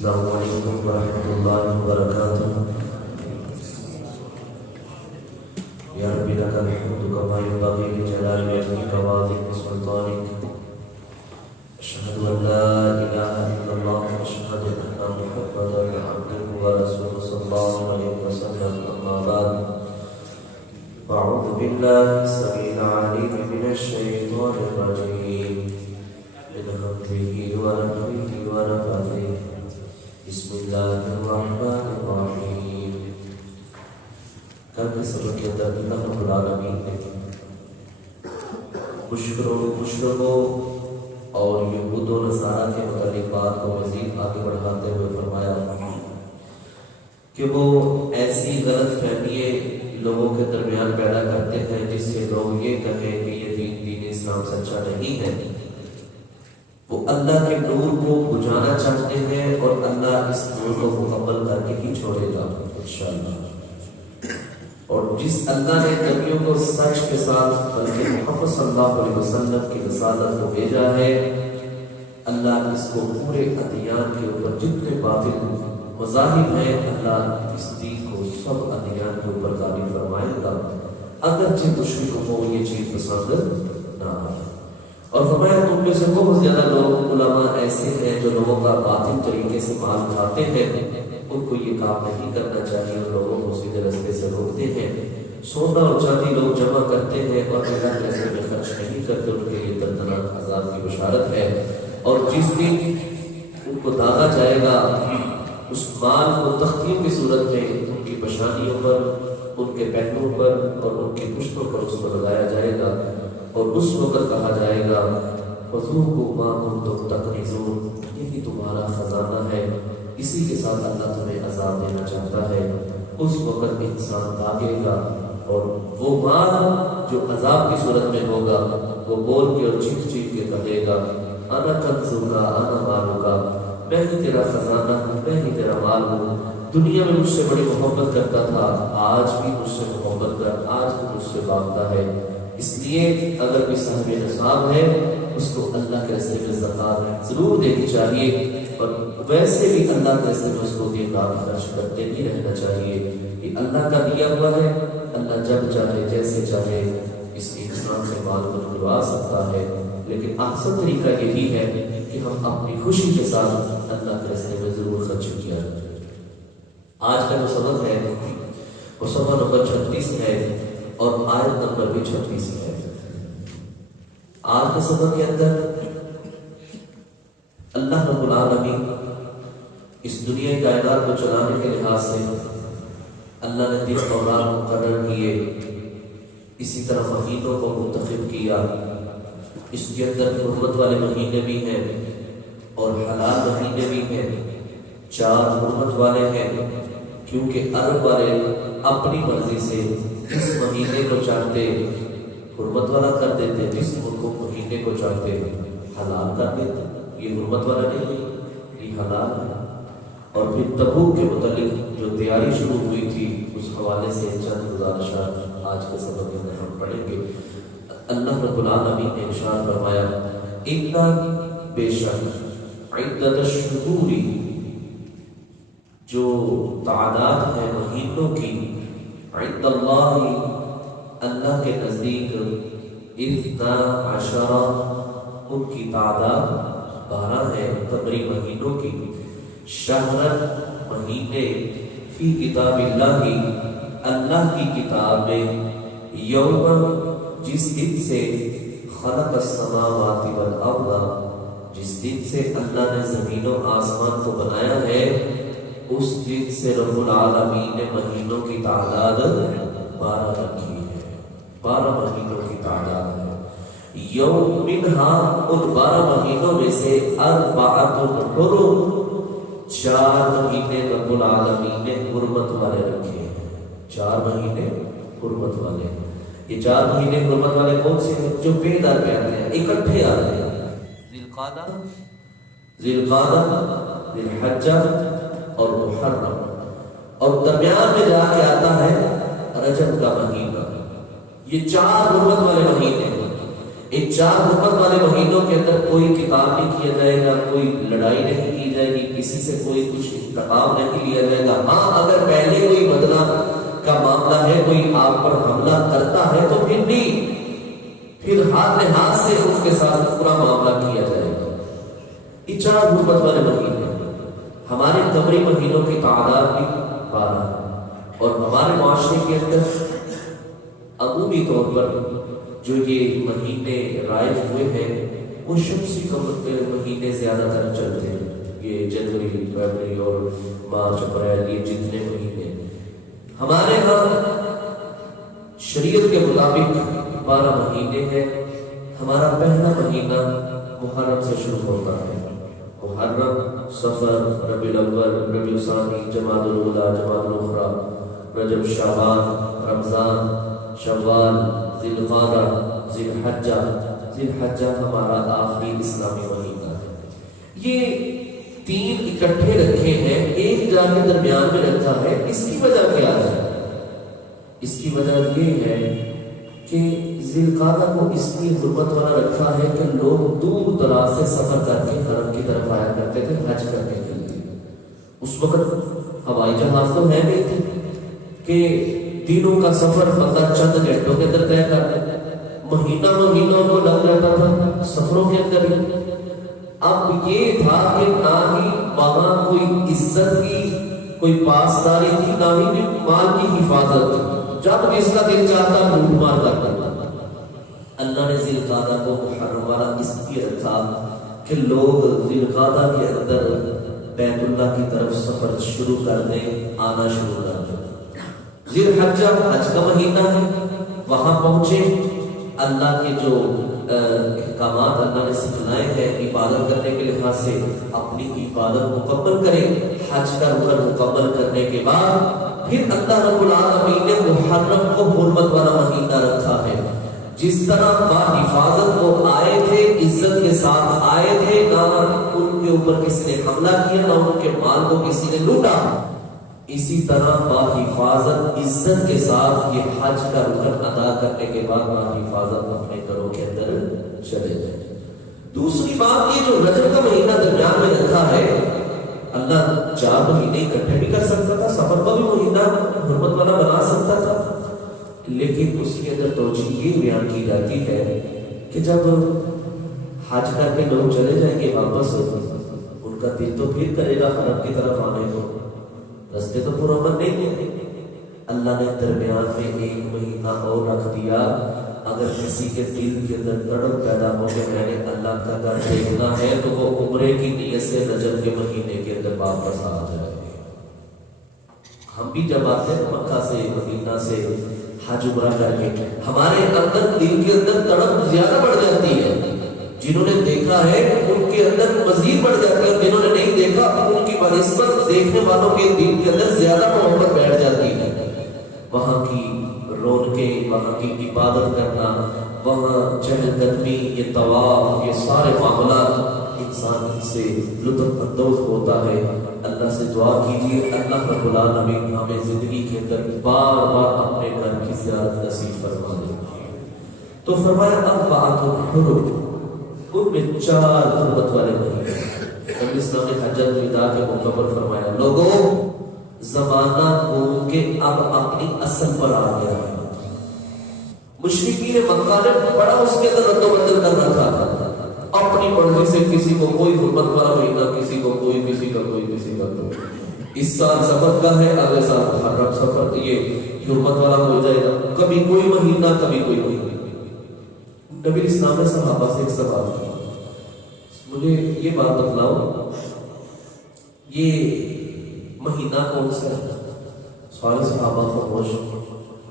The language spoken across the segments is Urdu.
السلام علیکم ورحمۃ اللہ وبرکاتہ۔ یا رب لک الحمد کما ينبغي لجلال وجهك وعظیم سلطانك، اشهد ان لا اله الا الله واشهد ان محمدا عبده ورسوله صلی اللہ علیہ وسلم، اما بعد اعوذ باللہ السمیع العلیم من الشیطان الرجیم من همزه ونفخه ونفثه، بسم اللہ الرحمن الرحیم۔ کل کے سبق کے اندر اللہ رب العالمین نے مشرکوں اور یہود و نصارہ کے متعلق بات کو مزید آگے بڑھاتے ہوئے فرمایا کہ وہ ایسی غلط فہمییں لوگوں کے درمیان پیدا کرتے ہیں جس سے لوگ یہ کہیں کہ یہ دین اسلام سچا نہیں ہے۔ وہ اللہ کے نور کو بجھانا چاہتے ہیں اور اللہ اس نور کو مکمل کر کے ہی چھوڑے گا انشاءاللہ۔ اور جس اللہ نے نبیوں کو سچ کے ساتھ بلکہ محمد صلی اللہ علیہ وسلم کی رسالت کو بھیجا ہے، اللہ اس کو پورے ادیان کے اوپر جتنے باطل مذاہب ہیں، اللہ اس دین کو سب ادیان کے اوپر غالب فرمائے گا، اگرچہ مشرکوں کو یہ چیز پسند نہ آئے۔ اور فرمایا تم میں سے بہت زیادہ لوگ علماء ایسے ہیں جو لوگوں کا باطل طریقے سے مال کھاتے ہیں، ان کو یہ کام نہیں کرنا چاہیے اور لوگوں کو سیدھے راستے سے روکتے ہیں۔ سونا اور چاندی لوگ جمع کرتے ہیں اور اللہ کے راستے میں خرچ نہیں کرتے، ان کے لیے دردناک عذاب کی بشارت ہے۔ اور جس دن ان کو داغا جائے گا، اس مال کو تختیوں کی صورت میں ان کی پیشانیوں پر، ان کے پہنوں پر اور ان کی پشتوں پر اس کو لگایا جائے گا، اور اس وقت کہا جائے گا فذوقوا ما کنتم تکنزون، یہی تمہارا خزانہ ہے، اسی کے ساتھ اللہ تمہیں عذاب دینا چاہتا ہے۔ اس وقت انسان بھاگے گا اور وہ مال جو عذاب کی صورت میں ہوگا وہ بول کے اور چیخ چیخ کے کہے گا انا کنزک انا مالک، میں ہی تیرا خزانہ ہوں، میں ہی تیرا مال ہوں۔ دنیا میں مجھ سے بڑی محبت کرتا تھا، آج بھی مجھ سے محبت کر، آج بھی مجھ سے بھاگتا ہے۔ اس لیے اگر کوئی صاحب نصاب ہے اس کو اللہ کے راستے میں زکات ضرور دینی چاہیے، اور ویسے بھی اللہ کے راستے میں اس کو دین رات خرچ کرتے ہی رہنا چاہیے۔ یہ اللہ کا دیا ہوا ہے، اللہ جب چاہے جیسے چاہے اس انسان سے مال کو نکلوا سکتا ہے، لیکن احسن طریقہ یہی ہے کہ ہم اپنی خوشی کے ساتھ اللہ کے راستے میں ضرور خرچ کیا جائے۔ آج کا جو سبق ہے وہ صفحہ نمبر 36 ہے اور آیت نمبر بھی 36 ہے۔ آج کے سبق کے اندر اللہ رب العالمین اس دنیا کائنات کو چلانے کے لحاظ سے اللہ نے دن اور رات مقرر کیے، اسی طرح مہینوں کو منتخب کیا۔ اس کے اندر حرمت والے مہینے بھی ہیں اور حلال مہینے بھی ہیں۔ 4 حرمت والے ہیں کیونکہ عرب والے اپنی مرضی سے اس مہینے کو چاہتے حرمت والا کر دیتے، جس مہینے کو چاہتے حلال کر دیتے۔ یہ حرمت والا نہیں، یہ حلال ہے۔ اور پھر تبوک کے متعلق جو تیاری شروع ہوئی تھی اس حوالے سے چند گزارشات آج کے سبق کے اندر ہم پڑھیں گے۔ اللہ رب العالمین نے ارشاد فرمایا اِنَّا بے شک عدت الشہور، جو تعداد ہے مہینوں کی، عند اللہ کے نزدیک 12 ان کی تعداد 12 ہے قمری مہینوں کی، شہر مہینے، فی کتاب اللہ کی کتاب میں، یوم جس دن سے خلق السماوات والارض، جس دن سے اللہ نے زمین و آسمان کو بنایا ہے، اس دن سے رب العالمین نے مہینوں کی تعداد 12 رکھی ہے۔ 12 مہینوں کی تعداد ہے۔ یوم منہا، ان 12 مہینوں میں سے 4 حرم، 4 مہینے رب العالمین نے حرمت والے رکھے ہیں۔ 4 مہینے حرمت والے ہیں۔ یہ 4 مہینے حرمت والے کون سے ہیں؟ جو بے در پہ آتے ہیں، اکٹھے آتے ہیں۔ ذی القعدہ، ذی الحجہ اور محرم، اور درمیان میں جا کے آتا ہے رجب کا مہینہ۔ یہ 4 حرمت والے مہینے ہیں۔ ان 4 حرمت والے مہینوں کے اندر کوئی کتاب نہیں کیا جائے گا، کوئی لڑائی نہیں کی جائے گی, کسی سے کوئی کچھ انتقام نہیں لیا جائے گا. ہاں اگر پہلے کوئی بدلہ کا معاملہ ہے, کوئی آپ پر حملہ کرتا ہے تو پھر نہیں, پھر ہاتھ لحاظ سے اس کے ساتھ پورا معاملہ کیا جائے گا. یہ 4 غربت والے مہینے, ہمارے قمری مہینوں کی تعداد بھی 12 ہے, اور ہمارے معاشرے کے اندر عمومی طور پر جو یہ مہینے رائج ہوئے ہیں وہ شمسی مہینے زیادہ تر چلتے ہیں. یہ جنوری, فروری اور مارچ, اپریل, یہ جتنے مہینے ہمارے ہاں شریعت کے مطابق 12 مہینے ہیں. ہمارا پہلا مہینہ محرم سے شروع ہوتا ہے. محرم, صفر, ربیع الاول, ربیع الثانی, جمادی الاولیٰ, جمادی الاخری, رجب, شعبان, رمضان, شوال, ذی القعدہ, ذی الحجہ. ذی الحجہ ہمارا آخری اسلامی مہینہ ہے. یہ 3 اکٹھے رکھے ہیں, ایک جا کے درمیان میں رکھا ہے. اس کی وجہ کیا ہے؟ اس کی وجہ یہ ہے کہ ذی القعدہ کو اس لیے حرمت والا رکھا ہے کہ لوگ دور دراز سے سفر کر کے حرم کی طرف آیا کرتے تھے حج کرنے کے لیے. اس وقت ہوائی جہاز تو ہے نہیں تھے کہ دنوں کا سفر بندہ چند گھنٹوں کے اندر طے کر لے. مہینوں کو لگ جاتا تھا سفروں کے اندر ہی. اب یہ تھا کہ نہ ہی وہاں کوئی عزت کی کوئی پاسداری تھی, نہ ہی مال کی حفاظت تھی. جب جس کا دل چاہتا لوٹ مار کر دیتا. اللہ نے ذی القعدہ کو محرم والا اس لیے رکھا کہ لوگ ذی القعدہ کے اندر بیت اللہ کی طرف سفر شروع کر دیں, آنا شروع کر دیں. ذی الحجہ حج کا مہینہ ہے, وہاں پہنچے, اللہ کے جو احکامات اللہ نے سکھلائے ہیں عبادت کرنے کے لحاظ سے اپنی عبادت مکمل کریں. حج کا رکن مکمل کرنے کے بعد پھر اللہ رب العالمین نے محرم کو حرمت والا مہینہ رکھا ہے. جس طرح با حفاظت وہ آئے تھے, عزت کے ساتھ آئے تھے, نہ ان کے اوپر کسی نے حملہ کیا, نہ ان کے مال کو کسی نے لوٹا, اسی طرح با حفاظت عزت کے ساتھ یہ حج کا رکن ادا کرنے کے بعد با حفاظت اپنے گھروں کے اندر چلے جائیں. دوسری بات یہ جو رجب کا مہینہ درمیان میں رکھا ہے, اللہ 4 مہینے اکٹھے بھی کر سکتا تھا, سفر کو بھی مہینہ حرمت والا بنا سکتا تھا, لیکن اس کے اندر توجہ یہ بیان کی جاتی ہے کہ جب حج کر کے لوگ چلے جائیں گے واپس, ان کا دل تو پھر کرے گا حرم کی طرف آنے کو, رستے تو پرامن نہیں ہے. اللہ نے درمیان میں 1 مہینہ اور رکھ دیا. اگر کسی کے دل کے اندر تڑپ پیدا ہو کہ میں نے اللہ کا گھر دیکھنا ہے تو وہ عمرے کی نیت سے رجب کے مہینے کے اندر واپس آ جائے. ہم بھی جب آتے ہیں مکہ سے, مدینہ سے حج عمرہ کر کے, ہمارے اندر دل کے اندر تڑپ زیادہ بڑھ جاتی ہے. جنہوں نے دیکھا ہے ان کے اندر مزید بڑھ جاتی ہے, اور جنہوں نے نہیں دیکھا ان کی بنسبت دیکھنے والوں کے دل کے اندر زیادہ محبت بیٹھ جاتی ہے. وہاں کی رونقیں, وہاں کی عبادت کرنا, وہاں چہل قدمی, یہ طواف, یہ سارے معاملات انسان سے لطف اندوز ہوتا ہے. اللہ سے دعا کیجیے اللہ رب العالمین ہمیں زندگی کے اندر بار بار اپنے گھر کی زیارت نصیب فرما دے. تو فرمایا اربعۃ حرم, ان میں 4 حرمت والے مہینے. نبی اسلام نے حجۃ الوداع کے موقع پر فرمایا لوگوں زمانہ ہو کہ اب اپنی اصل پر آ گیا ہے. مشرکین مکہ نے بڑا اس کے اندر رد و بدل کر رکھا تھا, اپنی مرضی سے کسی کو کوئی حرمت والا مہینہ, کسی کو کوئی, کسی کا کوئی, کسی کا کوئی. اس سال سفر کا ہے, اگلے سال محرم سفر, یہ حرمت والا ہو جائے گا. کبھی کوئی مہینہ, کبھی کوئی مہینہ. نبی اسلام نے صحابہ سے ایک سوال کیا, مجھے یہ بات بتلاؤ یہ مہینہ کون سا ہے؟ سارے صحابہ خاموش,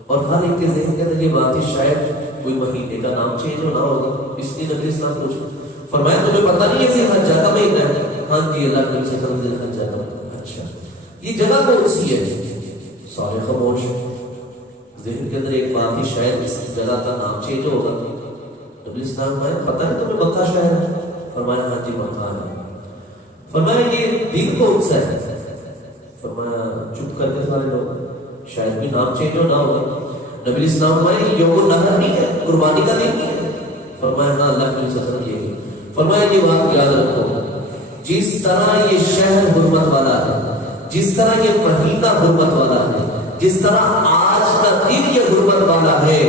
اور ہر ایک کے ذہن کے اندر یہ بات ہے شاید کوئی مہینے کا نام چینج ہونا ہوگا, اس لیے نبی اسلام پوچھا. فرمایا تمہیں پتہ نہیں ہے ذی الحجہ کا مہینہ ہے؟ ہاں جی اللہ کے نبی سے ذی الحجہ کا. اچھا یہ جگہ کون سی ہے؟ سارے خاموش. ذہن کے اندر ایک بات ہے شاید اس جگہ کا نام چینج ہوگا. نبی اسلام فرمایا پتہ نہیں تمہیں مکہ شہر ہے؟ فرمایا ہاں جی مکہ ہے. فرمایا یہ دن کون سا ہے؟ فرمایا چپ کر کے سارے لوگ, شاید بھی نام چینج ہو نہ ہوگا. نبی اسلام فرمایا یوم النحر نہیں ہے, قربانی کا دن نہیں ہے؟ فرمایا ہاں اللہ کے نبی صلی اللہ علیہ وسلم. فرمایا یہ بات یاد رکھو, جس طرح یہ شہر حرمت والا ہے، جس طرح یہ مہینہ حرمت والا ہے، جس طرح آج کا دن یہ حرمت والا ہے،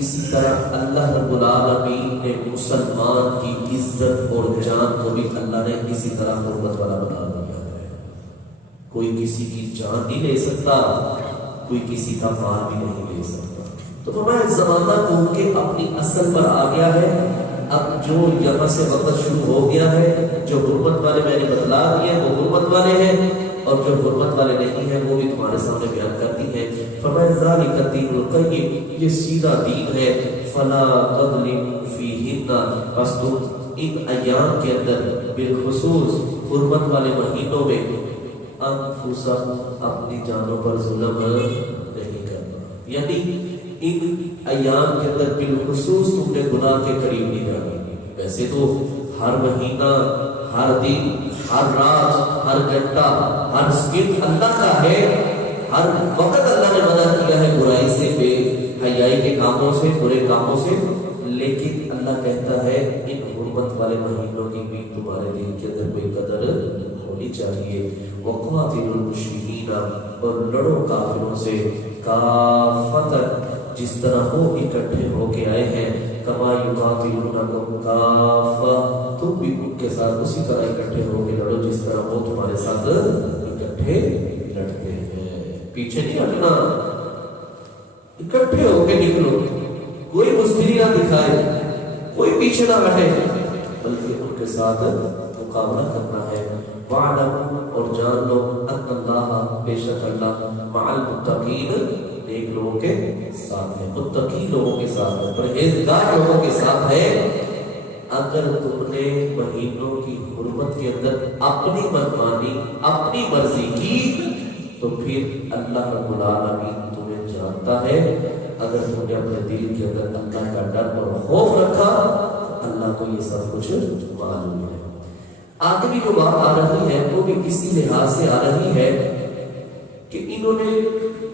اسی طرح اللہ رب العالمین نے مسلمان کی عزت اور جان کو بھی اللہ نے اسی طرح حرمت والا بنا دیا ہے۔ کوئی کسی کی جان نہیں لے سکتا، کوئی کسی کا مال بھی نہیں لے سکتا۔ تو فرمایا زمانہ گھوم کے اپنی اصل پر آ گیا ہے، اب جو یہاں سے وقت شروع ہو گیا ہے، جو حرمت والے میں نے بتلا دیے وہ حرمت والے ہیں، اور جو حرمت والے نہیں ہیں وہ بھی تمہارے سامنے بیان کرتی ہیں۔ فرمایا ذالک الدین القیم، یہ سیدھا دین ہے، فلا تظلموا فیہن، بس تم ان ایام کے اندر بالخصوص حرمت والے مہینوں میں انفسکم، اپنی جانوں پر ظلم نہیں کرنا، یعنی ان ایام کے اندر بالخصوص تم نے گناہ کے قریب نہیں جانا۔ ویسے تو ہر مہینہ، ہر دن، ہر رات، ہر گھنٹہ، ہر سیکنڈ اللہ کا ہے، ہر وقت اللہ نے منع کیا ہے برائی سے، بے حیائی کے کاموں سے، برے کاموں سے، لیکن اللہ کہتا ہے ان حرمت والے مہینوں کی بھی تمہارے دل کے اندر کوئی قدر ہونی چاہیے۔ وقاتلوا المشرکین، اور لڑو کافروں سے، کافۃ، جس طرح وہ اکٹھے ہو کے آئے ہیں، کما یقاتلونکم کافہ، تم بھی ان کے ساتھ اسی طرح اکٹھے ہو کے لڑو جس طرح وہ تمہارے ساتھ اکٹھے لڑتے ہیں۔ پیچھے نہیں ہٹنا، اکٹھے ہو کے نکلو، کوئی مستری نہ دکھائے، کوئی پیچھے نہ ہٹے، بلکہ ان کے ساتھ مقابلہ کرنا ہے۔ وَاعْلَمُوا، اور جان لو، أَنَّ اللَّهَ، بے شک اللہ، مع المتقین، نیک لوگوں کے ساتھ ہے، متقی لوگوں کے ساتھ ہے، پرہیزگار لوگوں کے ساتھ ہے۔ اگر تم نے مہینوں کی حرمت کے اندر اپنی منمانی، اپنی مرضی کی، تو پھر اللہ رب العالمین تمہیں جانتا ہے۔ اگر تم نے اپنے دل کے اندر اللہ کا ڈر اور خوف رکھا، اللہ کو یہ سب کچھ معلوم ہے۔ آگے بھی جو بات آ رہی ہے وہ بھی اسی لحاظ سے آ رہی ہے کہ انہوں نے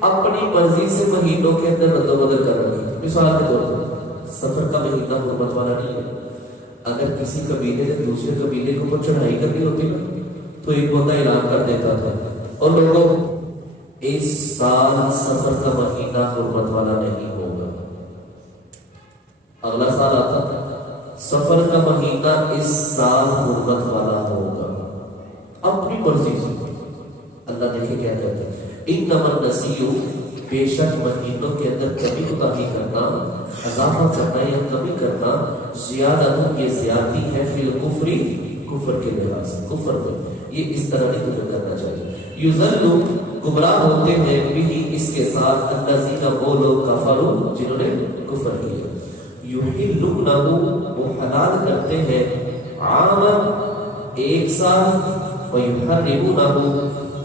اپنی مرضی سے مہینوں کے اندر رد و بدل کر رکھی۔ مثال کے طور پر سفر کا مہینہ حرمت والا نہیں ہے، اگر کسی قبیلے نے دوسرے قبیلے کے اوپر چڑھائی کرنی ہوتی نا تو ایک بندہ اعلان کر دیتا تھا، اور لوگوں اس سال سفر کا مہینہ حرمت والا نہیں ہوگا، اگلا سال آتا تھا سفر کا مہینہ اس سال حرمت والا ہوگا، اپنی مرضی سے۔ اللہ دیکھے کیا کہتا ہے، انما النسیء، بے شک مہینوں کے اندر کمی کوتاہی کرنا، اضافہ کرنا یا کمی کرنا، زیادت، یہ زیادتی ہے، فی الکفر، کفر کے لحاظ سے، کفر میں یہ اس طرح نہیں تمہیں کرنا چاہیے۔ یضل، گمراہ ہوتے ہیں، بھی اس کے ساتھ، الذین، وہ لوگ، کفروا، جنہوں نے کفر کیا، یحلونہ، وہ حلال کرتے ہیں، عاما، ایک سال، ویحرمونہ،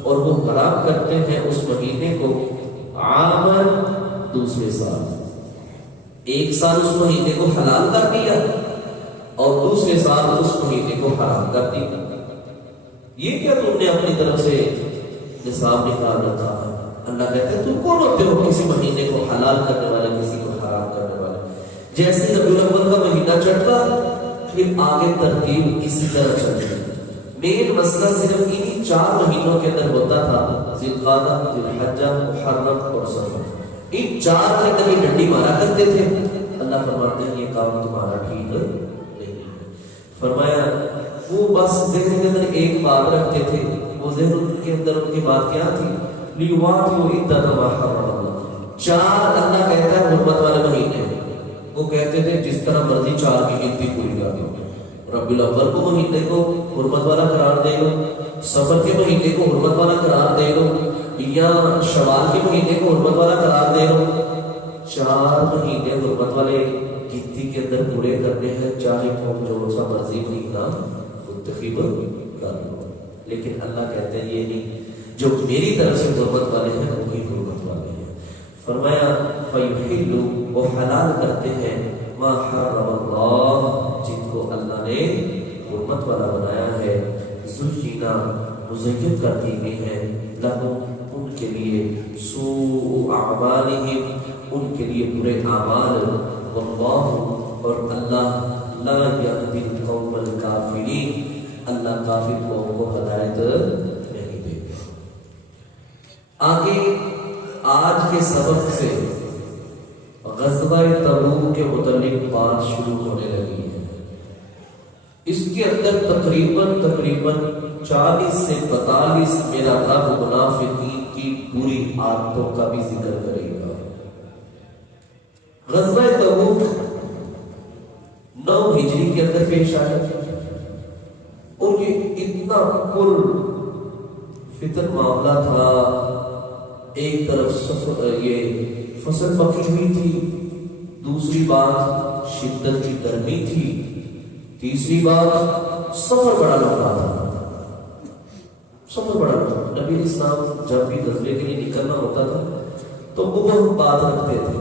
اور وہ حرام کرتے ہیں اس مہینے کو، عامن، دوسرے سال۔ ایک سال اس مہینے کو حلال کر دیا اور دوسرے سال اس مہینے کو حرام کر دیا۔ یہ کیا تم نے اپنی طرف سے نصاب نکال رکھا ہے؟ اللہ کہتے ہیں تم کون ہوتے ہو کسی مہینے کو حلال کرنے والے، کسی کو حرام کرنے والے؟ جیسے ربیع الاول کا مہینہ چڑھتا پھر آگے ترتیب اسی طرح چلتی۔ مین مسئلہ صرف انہی 4 مہینوں کے اندر ہوتا تھا، ذی القعدہ، ذی الحجہ، محرم اور صفر۔ ان 4 کے اندر یہ ڈنڈی مارا کرتے تھے۔ اللہ فرماتے ہیں یہ کام تمہارا ٹھیک نہیں ہے۔ فرمایا وہ بس ذہن کے اندر ایک بات رکھتے تھے، وہ ذہن کے اندر ان کی بات کیا تھی، لیواتیو عدۃ ما حرم اللہ، 4 اللہ کہتا ہے حرمت والے مہینے، وہ کہتے تھے جس طرح مرضی 4 کی گنتی پوری کر دو، ربیع الاول کو مہینے کو حرمت والا قرار دے دو، صفر کے مہینے کو حرمت والا قرار دے دو، یا شوال کے مہینے کو حرمت والا قرار دے دو۔ 4 مہینے حرمت والے گنتی کے اندر پورے کرنے ہیں، چاہے تم جو سا مرضی مہینہ منتخب کر لو، لیکن اللہ کہتے ہیں یہ نہیں، جو میری طرف سے حرمت والے ہیں وہی حرمت والے ہیں۔ فرمایا فَيُحِلُّ، وہ حلال کرتے ہیں، ما حرم اللہ، جن کو اللہ نے حرمت والا بنایا ہے، زُيِّنَ، مزین کر دی گئی ہے، لَهُمْ، ان کے لیے، سوء اعمالہم، ان کے لیے برے اعمال، واللہ، اور اللہ، لا یهدی القوم الکافرین، اللہ اللہ کافر قوم کو ہدایت نہیں دے گا۔ آگے آج کے سبق سے غزوہ تبوک کے متعلق بات شروع ہونے لگی ہے۔ اس کے اندر تقریباً 40 سے 42 میرا رب منافقین کی بری عادتوں کا بھی ذکر کرے گا۔ غزوہ تبوک 9 ہجری کے اندر پیش آیا اور یہ اتنا پر فتن معاملہ تھا۔ ایک طرف یہ فصل پکی ہوئی تھی، دوسری بات شدت کی گرمی تھی، تیسری بات سفر بڑا لمبا تھا۔ سفر بڑا لمبا، نبی اسلام جب بھی غزوے کے لیے نکلنا ہوتا تھا تو وہ بات رکھتے تھے،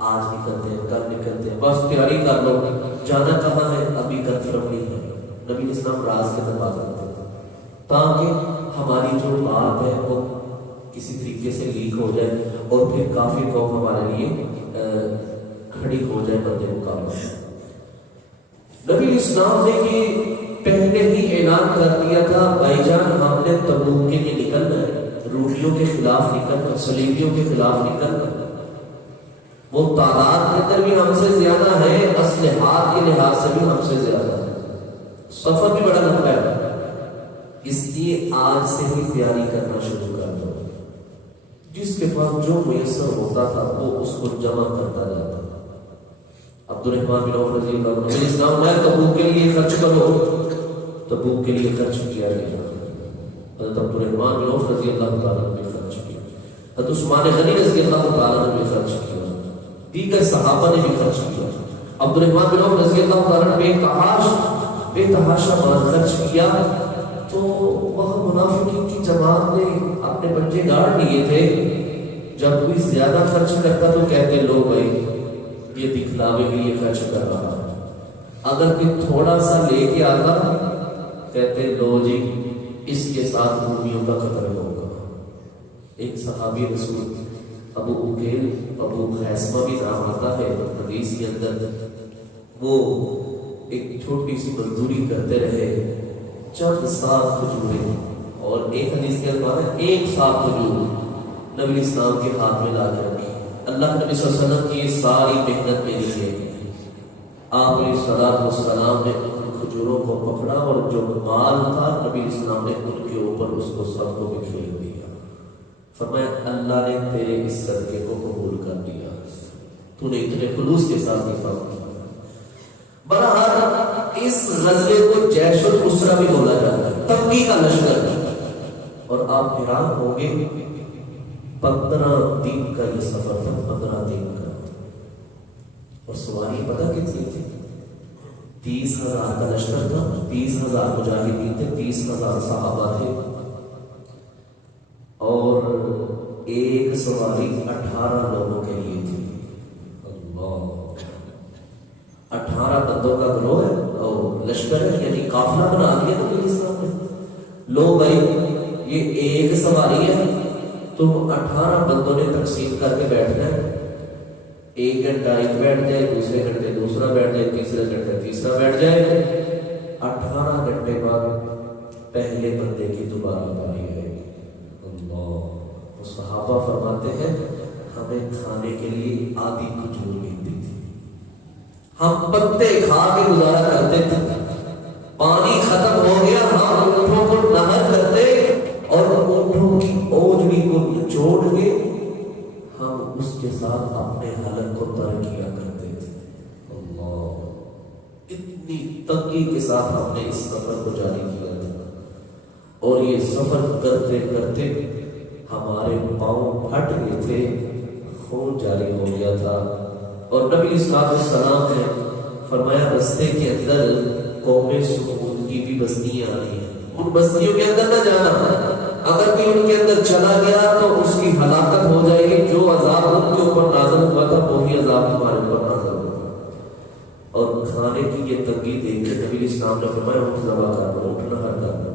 آج نکلتے ہیں، کل نکلتے ہیں، بس تیاری کر لو، جانا کہاں ہے ابھی کنفرم نہیں ہے۔ نبی اسلام راز کے اندر بات رکھتے تھے تاکہ ہماری جو بات ہے وہ کسی طریقے سے لیک ہو جائے اور پھر کافی قوم ہمارے لیے کھڑی ہو جائے بندے مقابلہ۔ نبی اسلام نے یہ پہلے ہی اعلان کر دیا تھا، بھائی جان ہم نے تبوک کے لیے نکلنا ہے، روٹیوں کے خلاف نکلنا، صلیبیوں کے خلاف نکلنا۔ وہ تعداد کے اندر بھی ہم سے زیادہ ہے، اسلحات کے لحاظ سے بھی ہم سے زیادہ ہے، سفر بھی بڑا لمبا ہے، اس لیے آج سے ہی تیاری کرنا شروع کر دو۔ جس کے پاس جو میسر ہوتا تھا وہ اس کو جمع کرتا جاتا تھا۔ عبد الرحمن بن عوف رضی اللہ عنہ نے اسلام میں تبوک کے لیے خرچ کرو، تبوک کے لیے خرچ کیا گیا۔ حضرت عبد الرحمن بن عوف رضی اللہ تعالیٰ نے خرچ کیا، حضرت عثمان غنی رضی اللہ تعالیٰ نے خرچ کیا، دیگر صحابہ نے بھی خرچ کیا۔ عبد الرحمن بن عوف رضی اللہ تعالیٰ نے بے تحاشا مال خرچ کیا، تو وہاں منافقین کی جماعت نے اپنے بچے گاڑ لیے تھے، جب کوئی زیادہ خرچ کرتا تو کہتے لو بھائی یہ دکھلاوے کے لیے خرچ کر رہا ہے، اگر کوئی تھوڑا سا لے کے آتا کہتے لو جی اس کے ساتھ رومیوں کا قتل ہوگا۔ ایک صحابی رسول ابو اکیل، ابو خیسمہ بھی نام آتا ہے حدیث کے اندر، وہ ایک چھوٹی سی مزدوری کرتے رہے، چند ساتھ کھجوریں، اور ایک حدیث کے اندر ہے 1 ساتھ کھجور نبی اسلام کے ہاتھ میں لا کے رکھی۔ اللہ نبی صلی اللہ علیہ وسلم کی یہ ساری محنت میری ہے، آپ علیہ السلام نے ان کھجوروں کو پکڑا اور جو مال تھا نبی اسلام نے ان کے اوپر اس کو سب کو بکھیر دیا، فرمایا اللہ نے تیرے اس صدقے کو قبول کر دیا، تو نے اتنے خلوص کے ساتھ نفاق کیا۔ بہرحال اس غزوے کو جیش الاسرہ بھی بولا جاتا ہے، تنگی کا لشکر، اور آپ حیران ہوں گے 15 دن کا یہ سفر تھا، 15 دن کا، اور سواری پتہ کتنی تھی؟ 30,000 کا لشکر تھا، 30,000 مجاہدین تھے، 30,000 صحابہ تھے، اور ایک سواری 18 لوگوں کے لیے تھی۔ اللہ، 18 بندوں کا گروہ ہے اور لشکر ہے، یعنی قافلہ بنا دیا نبی اسلام نے، لو بھائی یہ ایک سواری ہے، تم 18 بندوں نے تقسیم کر کے بیٹھنا ہے، 1 گھنٹہ ایک بیٹھ جائے، دوسرے گھنٹے دوسرا بیٹھ جائے، تیسرے گھنٹے تیسرا بیٹھ جائے، 18 گھنٹے بعد پہلے بندے کی دوبارہ باری آئے گی۔ اللہ، وہ صحابہ فرماتے ہیں ہمیں کھانے کے لیے آدھی کھجور ملتی تھی، ہم پتے کھا کے گزارا کرتے تھے، پانی ختم ہو گیا ہم اونٹوں کو نہر کرتے اور اونٹوں کی اوجڑی کو نچوڑ کے ہم اس کے ساتھ اپنے حلق کو تر کیا کرتے تھے۔ اللہ، اتنی تنگی کے ساتھ ہم نے اس سفر کو جاری کیا تھا، اور یہ سفر کرتے کرتے ہمارے پاؤں پھٹ گئے تھے، خون جاری ہو گیا تھا، اور نبی السلام نے فرمایا رستے کے اندر قوم سمود کی بھی بستیاں آ رہی ہیں، ان بستیوں کے اندر نہ جانا، اگر کوئی ان کے اندر چلا گیا تو اس کی ہلاکت ہو جائے گی، جو عذاب ان کے اوپر نازل ہوا تھا وہی عذاب ہمارے اوپر نازل ہوا۔ اور کھانے کی یہ تنگی دیکھ کے نبی اسلام نے فرمایا اونٹ ذبح کر دو، اونٹ نہر کر دو۔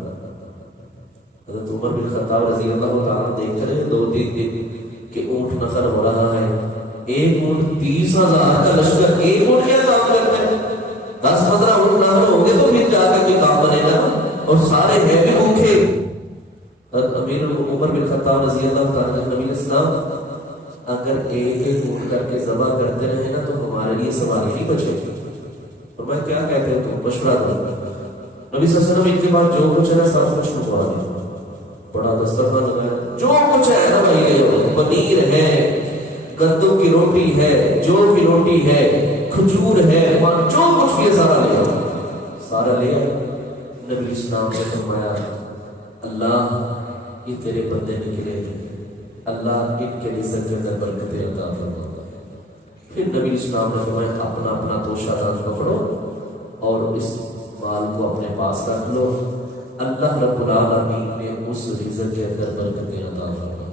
حضرت عمر بن خطاب رضی اللہ تعالیٰ دیکھ رہے 2-3 دن کہ اونٹ نہر ہو رہا ہے، ایک اونٹ 30,000 کا لشکر، ایک اونٹ کیا کام کرتے ہیں؟ 10-15 اونٹ نہر ہوں گے تو پھر جا کے کوئی کام بنے گا، اور سارے ہیں بھی بھوکے. امیر عمر بن خطاب رضی اللہ تعالیٰ عنہ نبی اسلام اگر ایک ایک اٹھ کر کے ذبح کرتے رہے نا تو ہمارے لیے سوال نہیں بچے گی. اور میں کیا کہتے ہوں تو مشورہ دوں. نبی صلی اللہ علیہ وسلم ان کے بعد جو کچھ ہے نا سب کچھ منگوا دیا. بڑا دسترخوان لگایا, جو کچھ ہے نا بھائی, پنیر ہے, گندم کی روٹی ہے, جو کی روٹی ہے, کھجور ہے, جو کچھ بھی ہے سارا لے آؤ. سارا لے آئے. نبی اسلام نے فرمایا اللہ یہ تیرے بندے نکلے ہیں, اللہ ان کے رزق کے اندر برکتیں عطا فرما. پھر نبی اسلام نے فرمایا اپنا اپنا توشہ دار پکڑو اور اس مال کو اپنے پاس رکھ لو, اللہ رب العالمین نے اس رزق کے اندر برکتیں عطا فرما.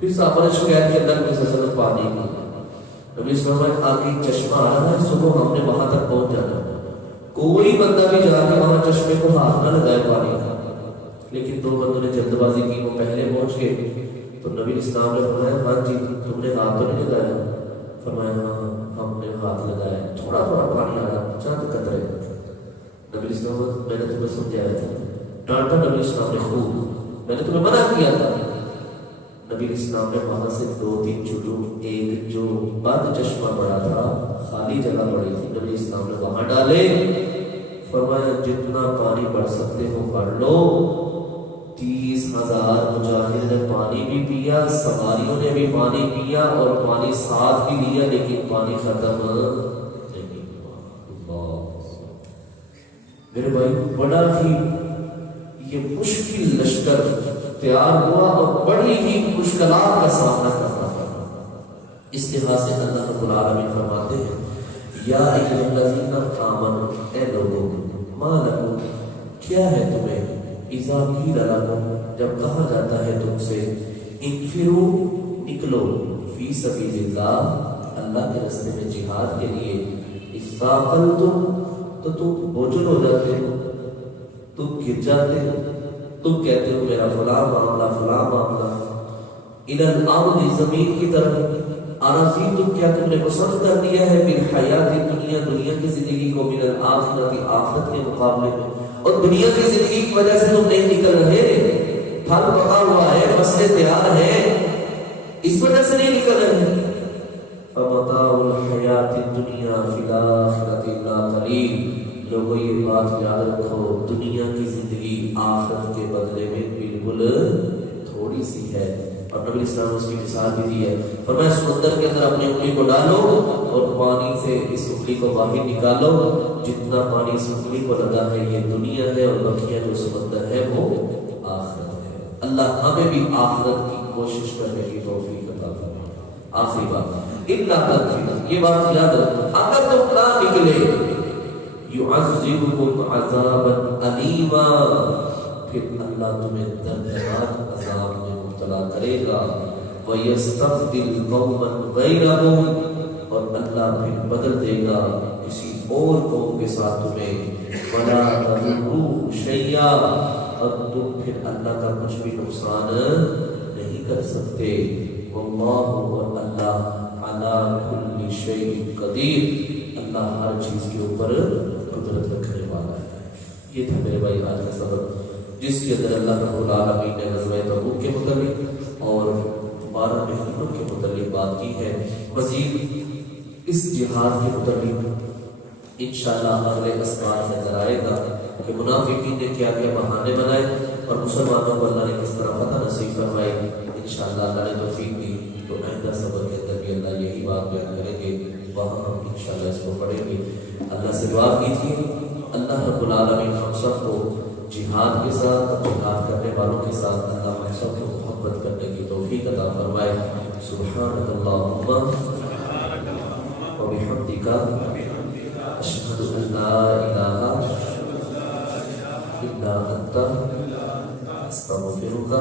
پھر صحابہ نے شکایت کے اندر نبی صلی اللہ علیہ وسلم پانی کی. نبی صلی اللہ علیہ وسلم آگے چشمہ آ رہا ہے, صبح ہم نے وہاں تک پہنچ جانا ہے, کوئی بندہ بھی جا کے وہاں چشمے کو ہاتھ نہ لگائے پانی کا. لیکن دو بندوں نے جلد بازی کی, وہ پہلے پہنچ گئے. تو نبی اسلام نے فرمایا ہاں جی تم نے ہاتھ تو نہیں لگایا؟ فرمایا ہاں ہم نے ہاتھ لگایا, تھوڑا تھوڑا پانی آ رہا, چند قطرے. نبی اسلام میں نے تمہیں سمجھایا تھا, ڈانٹا نبی اسلام نے خوب, میں نے تمہیں منع کیا تھا. نبی اسلام نے وہاں سے 2-3 چلو, ایک جو بند چشمہ پڑا تھا خالی جگہ پڑی تھی, نبی اسلام نے وہاں ڈالے. فرمایا جتنا پانی پڑھ سکتے ہو پڑھ لو. 30,000 مجاہد نے پانی بھی پیا, سواریوں نے بھی پانی پیا اور پانی ساتھ بھی لیا, لیکن پانی ختم نہیں ہوا. میرے بھائی بڑا ہی یہ مشکل لشکر تیار ہوا اور بڑی ہی مشکلات کا سامنا کرنا پڑا. اس لحاظ سے اللہ رب العالمین فرماتے ہیں یا ایھا الذین آمنوا, اے لوگوں ما لکم کیا ہے تمہیں, اذا قیل لکم جب کہا جاتا ہے تم سے, انفروا نکلو, فی سبیل اللہ اللہ کے راستے میں جہاد کے لیے, اثاقلتم تو تم بوجھل ہو جاتے ہو, تم گر جاتے ہو, تم کہتے ہو میرا فلاں معاملہ, الی الارض زمین کی طرف, اراضی تم کیا تم نے پسند کر دیا ہے بالحیات دنیا دنیا کی زندگی کو, من الآخرت آخرت کے مقابلے میں, اور دنیا کی زندگی کی وجہ سے تم نہیں نکل رہے, پھل پکا ہوا ہے, فصلیں تیار ہیں, اس وجہ سے نہیں نکل رہے. فمتاع الحیات الدنیا فی الآخرۃ الا قلیل, لوگوں یہ بات یاد رکھو دنیا کی زندگی آخرت کے بدلے میں بالکل تھوڑی سی ہے. اور نبی اسلام نے اس کی مثال بھی دی ہے, فرمایا سمندر کے اندر اپنی انگلی کو ڈالو اور پانی سے اس انگلی کو باہر نکالو, جتنا پانی اس انگلی کو لگا ہے یہ دنیا ہے, اور بقیہ جو سمندر ہے وہ آخرت ہے. اللہ ہمیں بھی آخرت کی کوشش کرنے کی توفیق عطا فرمائے. آخری بات الا تنفروا, یہ بات یاد رکھو, اگر تم نہ نکلے یعذبکم عذابا الیما, پھر اللہ تمہیں دردناک عذاب میں مبتلا کرے گا. وَيَسْتَبْدِلْ قَوْمًا غَيْرَهُمْ, اور اللہ پھر بدل دے گا کسی اور قوم کے ساتھ تمہیں. وَلَا تَضُرُّوهُ شَيْئًا, اور تم پھر اللہ کا کچھ بھی نقصان نہیں کر سکتے. وَاللَّهُ, اور اللہ عَلَى كُلِّ شَيْءٍ قَدِيرٌ, اللہ ہر چیز کے اوپر قدرت رکھنے والا ہے. یہ تھا میرے بھائی آج کا سبق, جس کے اندر اللہ رب العالمین نے غزوہ تبوک کے متعلق اور 12 محرم کے متعلق بات کی ہے. مزید اس جہاد کے متعلق انشاءاللہ اگلے اسباق کے اندر آئے گا کہ منافقین نے کیا کیا بہانے بنائے اور مسلمانوں کو اللہ نے کس طرح فتح نصیب فرمائی. انشاءاللہ اللہ نے توفیق دی تو آئندہ سبق کے اندر بھی اللہ یہی بات بیان کریں گے, وہاں ہم انشاءاللہ اس کو پڑھیں گے. اللہ سے دعا کیجیے اللہ رب العالمین ہم سب کو جہاد کے ساتھ, جہاد کرنے والوں کے ساتھ اللہ ہم سب کو محبت کرنے کی توفیق عطا فرمائے. سبحانک اللہم و بحمدک, اشہد ان لا الہ الا انت, استغفرک